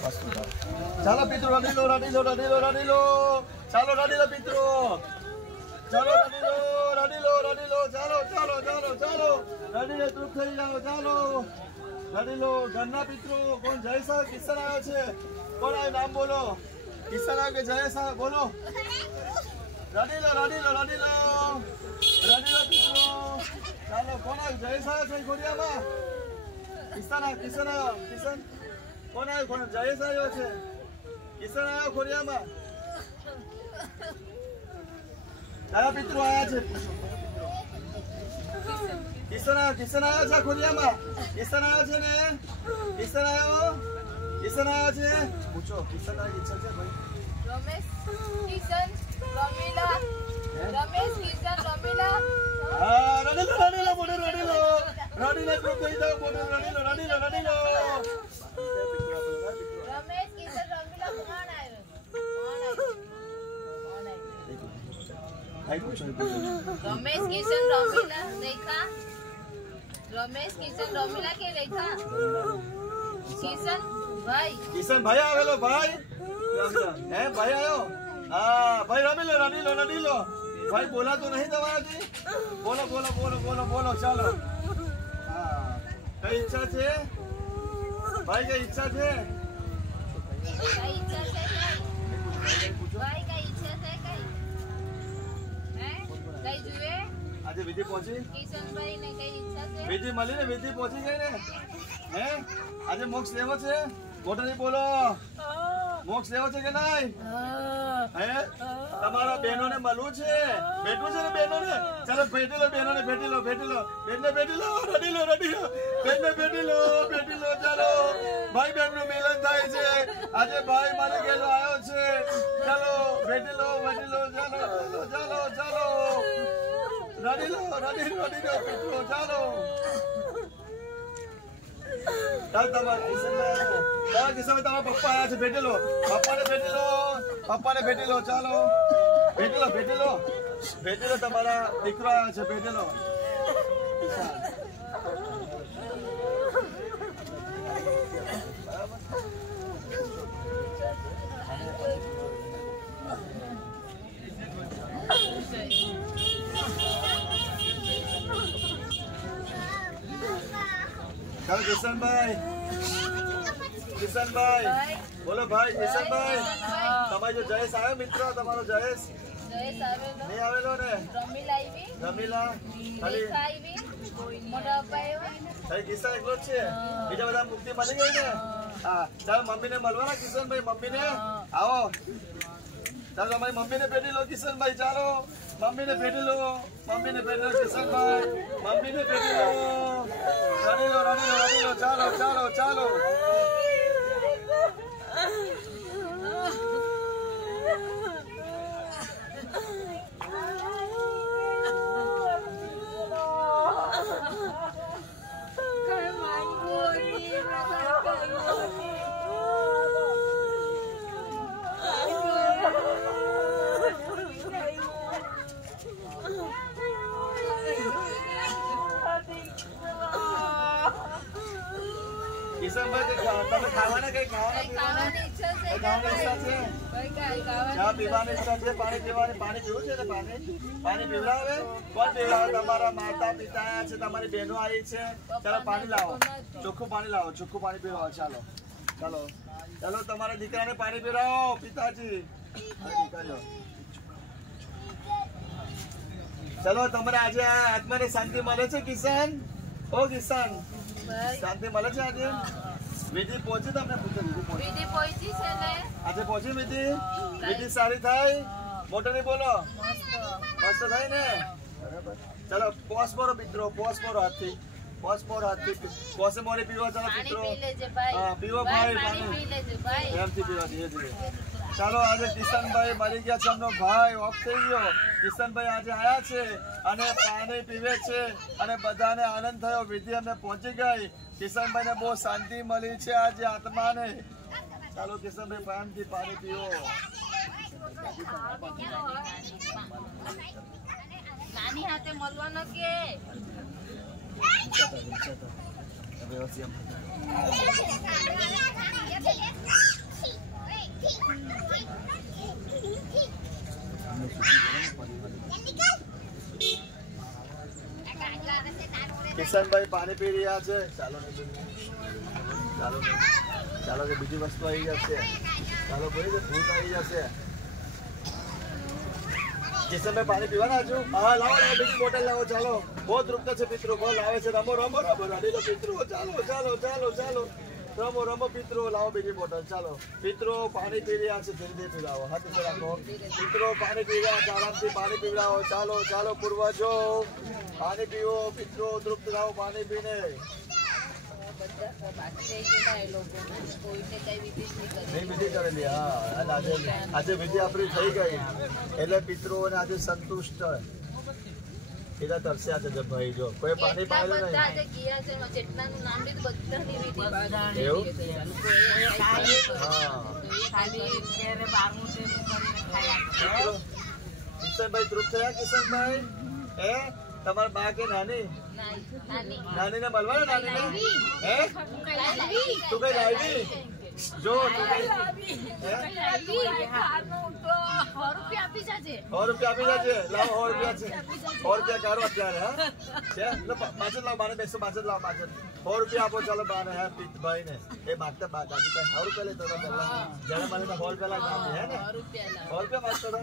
ચાલો પિતૃ રડી લો ચાલો રડી લો પિતૃ ચાલો રડી લો ચાલો રડી લે તૃપ્ત થઈ જાઓ ચાલો રડી લો ઘરના પિતૃ કોણ જય સાહેબ કિશન આવ્યો છે કોણ આવ્યું નામ બોલો કિશન આવ્યો કે જય સાહેબ બોલો રડી લો પિતૃ ચાલો કોણ આવ્યું જય સાહેબ છે ખોડિયામાં કિશન કોણ આવ્યું જયેશ આવ્યો છે કિશન આવ્યો ખોડિયામાં તારા પિતૃ આવ્યા છે કિશન આવ્યો છે ખોડિયામાં કિશન આવ્યો છે ને કિશન આવ્યો છે પૂછો કિશન આવ્યો ઈચ્છા છે ભાઈ રમેશ કિશન રમીલા હા રડી લો બોલો રડી લો ગ્રુપ થઈ જાઓ બોલો રડી લો રમેશ કિશન રમીલા કોણ આવ્યો ભાઈ પૂછો રમેશ કિશન રમીલા રેખા કે રેખા કિશન ભાઈ આવેલો ભાઈ હે ભાઈ આવ્યો હા ભાઈ રડી લો ભાઈ બોલાતો નહીં તમારાથી બોલો ચાલો હા કઈ ઈચ્છા છે ભાઈ કઈ ઈચ્છા છે આજે વિધિ પહોંચી કિશનભાઈ ને કઈ ઈચ્છા છે વિધિ મળી ને વિધિ પહોંચી ગઈ ને હે આજે મોક્ષ લેવો છે મોટો નહીં બોલો મોક્ષ લેવો છે કે નહીં હે તમારા બહેનોને મળવું છે બેઠવું છે ને બહેનોને ચાલો ભેટી લો બેનને ભેટી લો રડી લો ચાલો ભાઈ બહેન નું મિલન થાય છે આજે ભાઈ મારે ગેલો આવ્યો છે ચાલો ભેટી લો ચાલો રડી લો પિતૃ ચાલો તમારા કિસ્સામાં તમારા પપ્પા આવ્યા છે ભેટી લો પપ્પાને ભેટી લો ચાલો ભેટી લો તમારા દીકરો આવ્યા છે ભેટી લો ચાલો કિશનભાઈ બોલો ભાઈ કિશનભાઈ તમારો જો જયેશ આવ્યો મિત્રો તમારો જયેશ નહીં આવેલો ને રમીલા ખાલી કિશન એકલો જ છે બીજા બધા મુક્તિ મળી ગઈ ને હા ચાલો મમ્મીને મળવાના કિશનભાઈ મમ્મીને આવો ચાલો તમારી મમ્મીને ભેટી લો કિશનભાઈ ચાલો મમ્મીને ભેટી લો કિશનભાઈ મમ્મીને ભેટી લો રડી લો ચાલો તમે ખાવાના કઈ ખાવાની ઈચ્છા છે ચા પીવાની ઈચ્છા છે પાણી પીવું છે ને પાણી પીવડાવે કોણ પીવડાવે તમારા માતા પિતા આવ્યા છે તમારી બહેનો આવી છે ચાલો પાણી લાવો ચોખ્ખું પાણી પીવડાવો ચાલો તમારા દીકરાને પાણી પીવડાવો પિતાજી ચલો તમારે આજે આત્માને શાંતિ મળે છે કિશન શાંતિ મળે છે આજે વિધિ પહોંચી તમને વિધિ પહોંચી છે ને આજે પહોંચી વિધિ સારી થાય મોટો નહીં બોલો મસ્ત થાય ને ચલો પોસ મારો મિત્રો હાથથી પોસે મોરે પીવા ચાલો મિત્રો હા પીવો ભાઈ એમથી પીવા ધીરે ચાલો આજે કિશનભાઈ મળી ગયા છે એમનો ભાઈ ઓફ થઈ ગયો કિશનભાઈ આજે આવ્યા છે અને પાણી પીવે છે અને બધાને આનંદ થયો વિધિ અમને પહોંચી ગઈ કિશનભાઈ ને બહુ શાંતિ મળી છે આજે આત્માને ચાલો કિશનભાઈ પ્રેમથી પાણી પીવો નાની હાથે મળવાનો કે વ્યવસ્થિત કિશનભાઈ પાણી પી રહ્યા છે. ચાલો ચાલો કે બીજી વસ્તુ આવી જશે. ચાલો ભાઈ ભૂત આવી જશે. કિશનભાઈ પાણી પીવાના હજુ? હા લાવો બીજી બોટલ લાવો. ચાલો બહુ રૂપતા છે પિતૃ, બહુ લાવે છે. રમો રડી લો પિતૃ. ચાલો રમો પિતૃ. લાવો બીજી બોટલ. ચાલો પિતૃ પાણી પી રહ્યા છે. ધીરે ધીરે પીવડાવો. હાથ ઉપર રાખો. પિતૃ પાણી પી રહ્યા છે. આરામથી પાણી પીવડાવો. ચાલો પૂર્વજો પાણી પીવો. પિતૃ તૃપ્ત થાઓ પાણી પીને. વિધિ કરેલી. હા આજે વિધિ આપણી થઈ ગઈ એટલે પિતૃઓને આજે સંતુષ્ટ એટલા તરસ્યા છે. ભાઈ જો કોઈ પાણી પાડ્યું કિશનભાઈ તૃપ્ત થયા? કિશનભાઈ હે તમારા બા કે નાની ને મળવાનો? નાની હે તું કઈ લાવી? જો તું કઈ 100 રૂપિયા આપી જાજે. 100 રૂપિયા આપી જાજે. લાવો 100 રૂપિયા કરો અત્યારે. હા છે પાછળ લાવો. બાને બેસો પાછળ લાવો. પાછળ 100 રૂપિયા આપો. ચાલો બાને. હે પિતભાઈ ને એ માગતા બા દાદી પાસે 100 રૂપિયા લેતો હતો જયારે મને 100 રૂપિયા લાગે હે ને 100 રૂપિયા માંગતો હતો.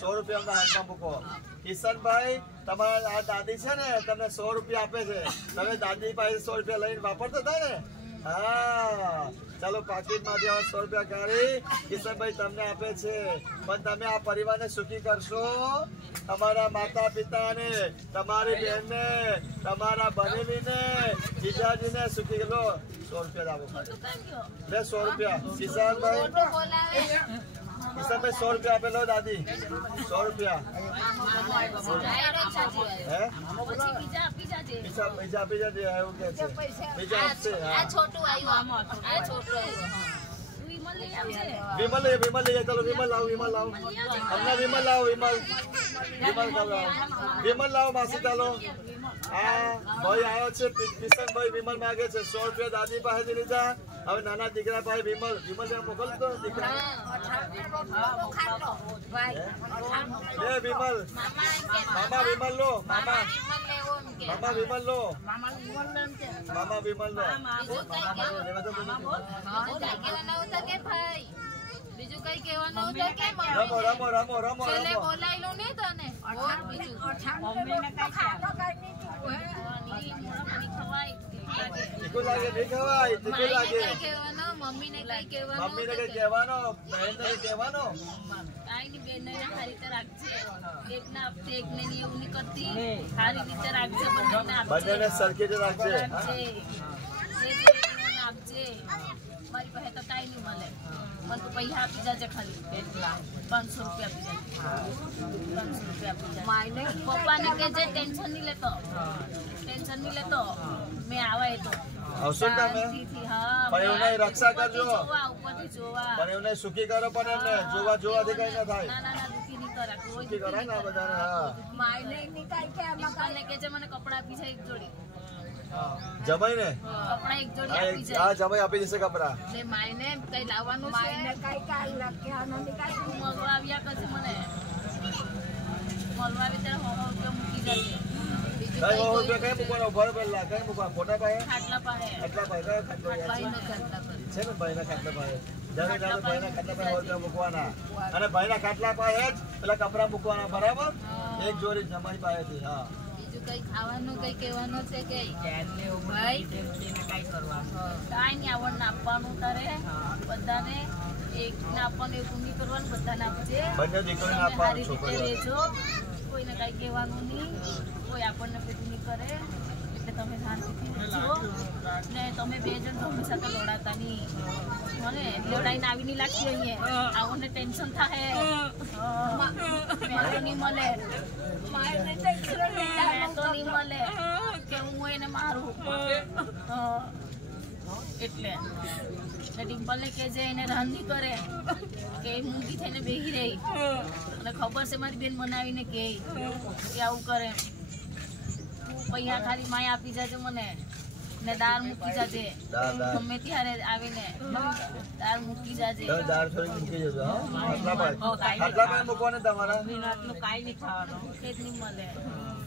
100 રૂપિયા હાથમાં મૂકો. કિશનભાઈ તમારા આ દાદી છે ને તમને 100 રૂપિયા આપે છે. તમે દાદી પાસે 100 રૂપિયા લઈને વાપરતા હતા ને? હા ચાલો પાકીટમાંથી 100 રૂપિયા કાઢી કિશનભાઈ તમને આપે છે. પણ તમે આ પરિવારને સુખી કરશો. તમારા માતા પિતાને, તમારી બહેનને, તમારા બનેવીને, જીજાજીને સુખી કરો. 100 રૂપિયા આપો. લે 100 રૂપિયા. કિશનભાઈ 100 રૂપિયા આપેલો દાદી. 100 રૂપિયા હે બીજા આપી જાજે. એવું કે છે બીજા આપશે. વિમલ લઈ જાય. ચાલો વિમલ લાવો. હમણાં વિમલ લાવો. વિમલ લાવો માસી. ચાલો હા ભાઈ આવ્યો છે કિશનભાઈ. વિમલ માંગે છે 100 રૂપિયા દાદી પાસેથી લીધા. હવે નાના દીકરા પાસે વિમલ મોકલતો દીકરા. વિમલ મામા વિમલ લો. મામા વિમલ લો. બીજું કઈ કહેવાનું હતું કે રમો બોલાઈ લો ને તને મમ્મીને કઈ કહેવાનો બહેનને કઈ કહેવાનો. આઈની બેનને સારી રીતે રાખજે. એકને આપજે એકને એવું નહીં કરતી. સારી રીતે રાખજે. બંનેને સરખી રીતે રાખજે. આપજે. મારી પાસે તો કાંઈ નહીં મળે. મને તો પૈસા આપી જાજે ખાલી. 500 રૂપિયા આપી જાજે. પપ્પાને કહેજે ટેન્શન નહીં લેતો. મેં આવે તો રક્ષા કરજો. પણ એમને સુખી કરો. પણ એમને જોવાથી કઈ ના થાય. સુખી કરાય ને બધાને. કહેજે મને કપડા આપી છે એક જોડી. જમાઈ ને કપડા એક જોડી આપી જાય. હા જમાઈ આપી જશે કપડા. માયને કઈ લાવવાનું છે. મળવા આવ્યા કરશે. મને મળવા આવી ત્યારે 100 રૂપિયા મૂકી જાય. કઈ મૂકવાનો? ભર પહેલા કઈ મૂકવા? ખોટા પાસે ખાટલા પાસે છે ને ભાઈના ખાટલા પાસે. ભાઈના ખાટલા પાસે 100 રૂપિયા મૂકવાના. અને ભાઈના ખાટલા પાસે જ પેલા કપડા મૂકવાના. બરાબર એક જોડી જમાઈ પાસેથી. હા કઈ ખાવાનું કઈ કહેવાનું છે કે કઈ કરવાનું કાંઈ નહીં. આવડને આપવાનું તારે બધાને. એકને આપવાનું એવું નહીં કરવાનું. બધાને આપજે. બંને દીકરીને આપવાનું. સારી રીતે રહેજો. કોઈને કઈ કહેવાનું નહીં. કોઈ આપણને પેલું નહીં કરે. એટલે તમે શાંતિથી રહેજો. ને તમે 2 જણ હંમેશા તો લડાતા નહીં. મને લડાઈને આવી નહીં લાગતી. અહીંયા આવને ટેન્શન થાય. નહીં મળે કે હું એને મારું. એટલે ડિમ્પલ ને કે એને રન નહીં કરે કે મૂંગી થઈને બેસી રહી. અને ખબર છે મારી બેન બનાવીને કે આવું કરે. તું પૈસા ખાલી માય આપી જાજે મને. ને દાળ મૂકી જાજે દાળ ગમે ત્યારે આવીને દાળ મૂકી જાજે તમે દાળ થોડી મૂકી જજો હા આટલા પાસે મૂકવાને તમારા આટલું કાંઈ નહીં ખાવાનું. ભૂખ જ નહીં મળે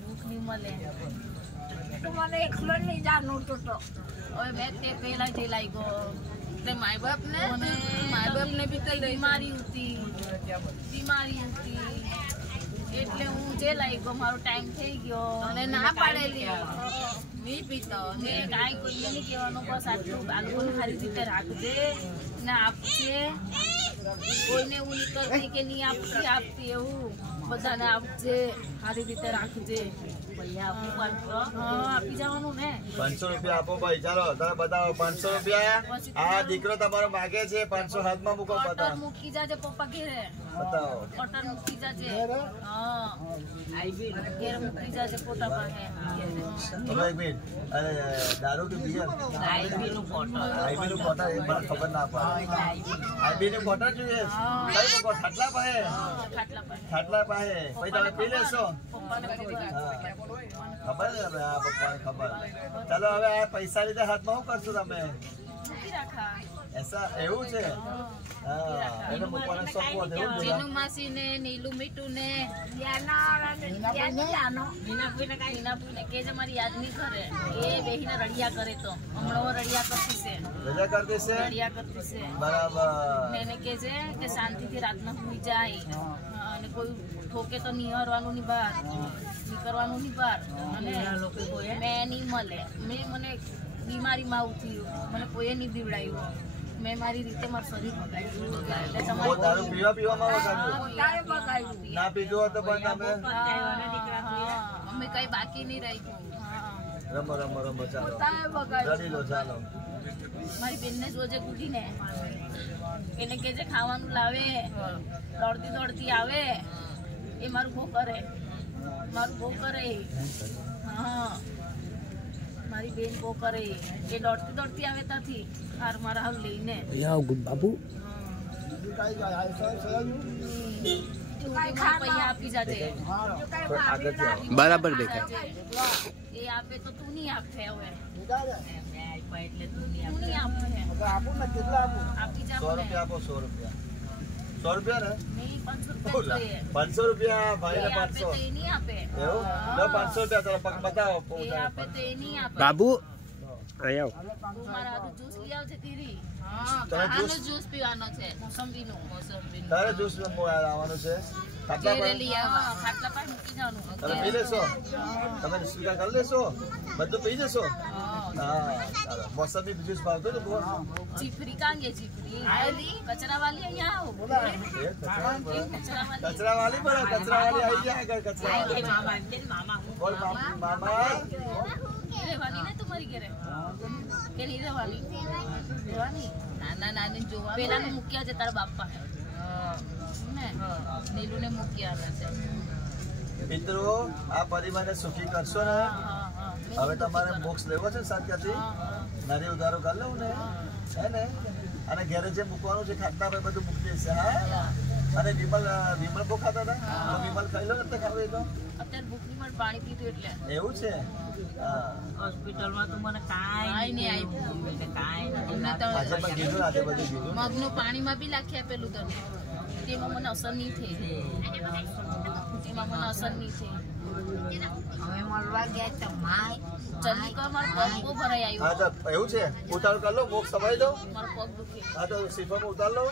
ભૂખ નહીં મળે તો મને એકલો નહીં જાણવું તો હવે મેં તે પહેલા જે લાગ્યો તે માય બાપ ને મને માય બાપ ને બી કઈ બીમારી હતી એટલે હું જે લાગ્યો મારો ટાઈમ થઈ ગયો અને ના પાડેલી નહીં પીતો ને કાંઈ કોઈને નહીં કહેવાનું બસ આટલું બાળકોને સારી રીતે રાખજે ને આપજે કોઈને એવું નહીં કરતી કે નહીં આપતી એવું બધાને આપજે સારી રીતે રાખજે પૈસા આપું પાછો. હા આપી જવાનું ને 500 રૂપિયા આપો ભાઈ ચાલો તમે બતાવો 500 રૂપિયા આ દીકરો તમારો માગે છે 500 હાથમાં મૂકો કટર બતાવો મૂકી જાજે પપ્પા ઘેરે બતાવો કટર મૂકી જાજે હા ઘેર મૂકી જાજે પોતા પાસે હવે એક મિનિટ અરે દારૂ કે બિયર આઈબીનું ફોટો. આઈબી નું કોટર એ મને ખબર ના પડે આઈબી નું કોટર જોઈએ કઈ મૂકો ખાટલા પાસે ખાટલા પાસે ખાટલા પાસે પછી તમે પી લેશો પપ્પાને ખબર હા ખબર ને હવે આ પપ્પાને ખબર ચાલો હવે આ પૈસા લીધે હાથમાં શું કરશો તમે મૂકી રાખા એસા એવું છે હા એને મૂકવાનો શોખ હોય એવું જ જીનુ માસી ને નીલુ મીઠુ ને મીનાપુઈને કે જે મારી યાદ નહીં કરે એ બેહીને રડિયા કરે તો હમણાં રડિયા કરતી છે રજા કરી દેશે રડિયા કરતી છે બરાબર ને એને કે છે કે શાંતિથી રાતના સુઈ જાય અને કોઈ ઠોકે તો નિહરવાનું ની બહાર નીકળવાનું ની બહાર અને મેં નહીં મળે મને બીમારીમાં આવું થયું મને કોઈએ નહીં દીવડાવ્યું મેં મારી રીતે મારું શરીર બગાડ્યું એટલે બહુ દારૂ પીવામાં તમારે વગાડ્યું ના પીધું હોય તો પણ તમે અમે કઈ બાકી નહીં રાખ્યું રમો રમો રમો ચાલો રડી લો ચાલો મારી બેનને જોજે કૂટીને એને કે જે ખાવાનું લાવે દોડતી દોડતી આવે એ મારું બહુ કરે હા મારી બેન બહુ કરે એ દોડતી દોડતી આવે ત્યાંથી હાર મારા હાલ લઈને બાબુ પૈસા આપી જાજે બરાબર દેખાય એ આપે તો તું નહીં આપે હવે એટલે તું નહીં તું નહીં આપે આપી 100 જાવ રૂપિયા આપો 100 રૂપિયા ને નહીં 500 રૂપિયા જોઈએ 500 રૂપિયા ભાઈ ને એ આપે 500 તો એ નહીં આપે એવું લો 500 રૂપિયા ચાલો પગ બતાવો એ આપે તો એ નહીં આપે બાબુ અહીંયા આવ. તું મારા હાથું જ્યુસ લઈ આવજે તીરી તમે આનો જ્યુસ જ્યુસ પીવાનો છે મોસંબીનું તારે જ્યુસ આવવાનું છે ખાટલા પર ખાટલા પર મૂકી જવાનું તમે પી લેશો તમે સ્વીકાર કરી લેશો બધું પી જશો હા ચાલો મોસંબી જ્યુસ ભાવતો ને બહુ જીફરી કાંગે જીફરી કચરા વાલી અહીંયા આવો કચરા વાલી પર કચરા વાલી આવી જાય આગળ કચરા વાલી મામા હું બોલ મામા રહેવાની ને તમારી ઘરે કે નહીં રહેવાની નાના નાની જોવા પેલા ને મૂક્યા છે તારા બાપા ને નીલુ ને મૂક્યા છે મિત્રો આ પરિવારને સુખી કરશો ને હવે તમારે મોક્ષ લેવો છે સાત્યાથી નારી ઉધારો કરી લઉં ને હે ને અને ઘરે જે મૂકવાનું છે ખાટલા પર બધું મૂકી દેશે હા અને વિમલ બહુ ખાતા હતા તો વિમલ ખાઈ લો ને ખાવે તો અત્યારે ભૂખની માં પાણી પીધું એટલે એવું છે હા હોસ્પિટલમાં તો મને કાંઈ નહીં આપ્યું એટલે કાંઈ નહીં આજે પણ કીધું ને આજે બધું કીધું મગનું પાણીમાં બી નાખી આપેલું તને તેમાં મને અસર નહીં થઈ એમાં મને અસર નહીં થઈ હવે મળવા ગયા તો માય જલ્દી કર મારો પગ બહુ ભરાઈ હા આવ્યો તો એવું છે ઉતાર કરી લો મોક્ષ સમાઈ દો મારો પગ દુખે હા તો શિફામાં ઉતાર લો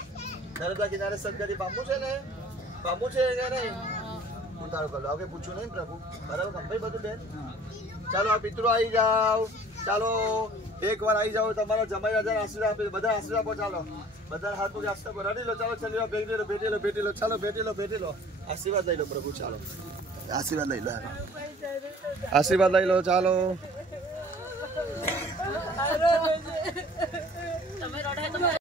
નર્મદા કિનારે સદગરી બાંબુ છે ને બાંબુ છે કે નહીં ઉતારો કરી લો હવે પૂછ્યું નહીં પ્રભુ બરાબર કંપાઈ બધું બેન ચાલો આ પિતૃ આવી જાઓ ચાલો એકવાર આવી જાઓ તમારા જમાઈ રાજા આશીર્વાદ આપે બધા આશીર્વાદ આપો ચાલો બધા હાથ મૂકી આશીર્વાદ રડી લો ચાલો ચાલો ભેટી લો ચાલો ભેટી લો આશીર્વાદ લઈ લો પ્રભુ ચાલો આશીર્વાદ લઈ લો આશીર્વાદ લઈ લો ચાલો તમે રડે તો